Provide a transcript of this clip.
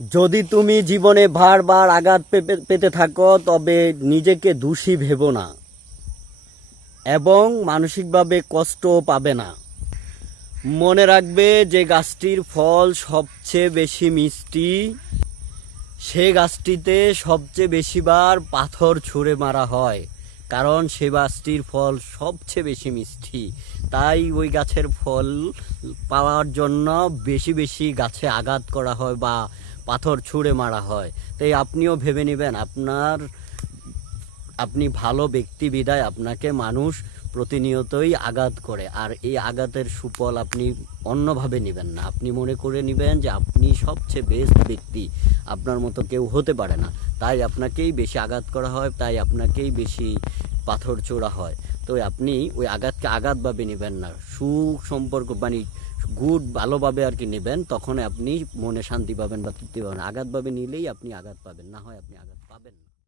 যদি তুমি জীবনে বারবার আঘাত পেতে থাকো তবে নিজেকে দোষী ভেবো না এবং মানসিকভাবে কষ্টও পাবে না। মনে রাখবে যে গাছটির ফল সবচেয়ে বেশি মিষ্টি, সে গাছটিতে সবচেয়ে বেশিবার পাথর ছুঁড়ে মারা হয়, কারণ সে গাছটির ফল সবচেয়ে বেশি মিষ্টি। তাই ওই গাছের ফল পাওয়ার জন্য বেশি বেশি গাছে আঘাত করা হয় বা পাথর ছুঁড়ে মারা হয়। তাই আপনিও ভেবে নেবেন আপনি ভালো ব্যক্তি বিধায় আপনাকে মানুষ প্রতিনিয়তই আঘাত করে, আর এই আঘাতের সুফল আপনি অন্যভাবে নেবেন না। আপনি মনে করে নেবেন যে আপনি সবচেয়ে বেস্ট ব্যক্তি, আপনার মতো কেউ হতে পারে না, তাই আপনাকেই বেশি আঘাত করা হয়, তাই আপনাকেই বেশি পাথর ছোড়া হয়। তো আপনি ওই আঘাতকে আঘাতভাবে নেবেন না, সুখ সম্পর্ক মানে গুড ভালোভাবে আর কি নেবেন, তখন আপনি মনে শান্তি পাবেন বা তৃপ্তি পাবেন। আঘাতভাবে নিলেই আপনি আঘাত পাবেন, না হয় আপনি আঘাত পাবেন না।